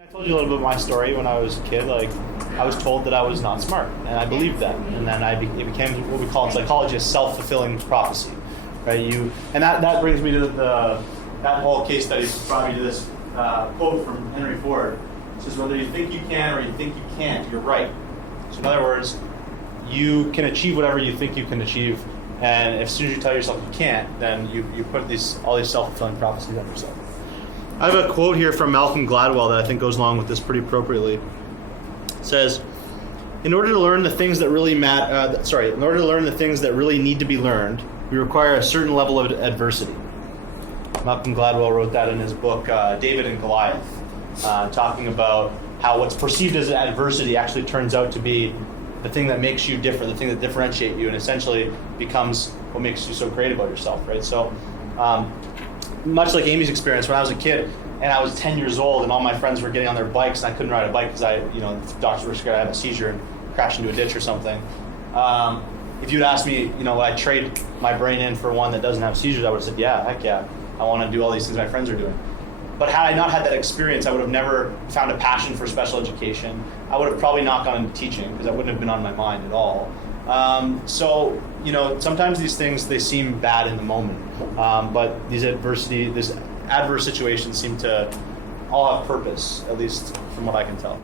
I told you a little bit of my story when I was a kid. Like, I was told that I was not smart, and I believed that. And then it became what we call in psychology a self-fulfilling prophecy, right? And that brings me to that whole case study brought me to this quote from Henry Ford. It says, "Whether you think you can or you think you can't, you're right." So in other words, you can achieve whatever you think you can achieve, and as soon as you tell yourself you can't, then you put all these self-fulfilling prophecies on yourself. I have a quote here from Malcolm Gladwell that I think goes along with this pretty appropriately. It says, in order to learn the things that really in order to learn the things that really need to be learned, we require a certain level of adversity. Malcolm Gladwell wrote that in his book, David and Goliath, talking about how what's perceived as adversity actually turns out to be the thing that makes you different, the thing that differentiates you, and essentially becomes what makes you so great about yourself, right? So, much like Amy's experience, when I was a kid and I was 10 years old and all my friends were getting on their bikes and I couldn't ride a bike because the doctors were scared I had a seizure and crashed into a ditch or something. If you'd asked me, would I trade my brain in for one that doesn't have seizures, I would have said, yeah, heck yeah. I want to do all these things my friends are doing. But had I not had that experience, I would have never found a passion for special education. I would have probably not gone into teaching because that wouldn't have been on my mind at all. So sometimes these things, they seem bad in the moment, but these adverse situations seem to all have purpose, at least from what I can tell.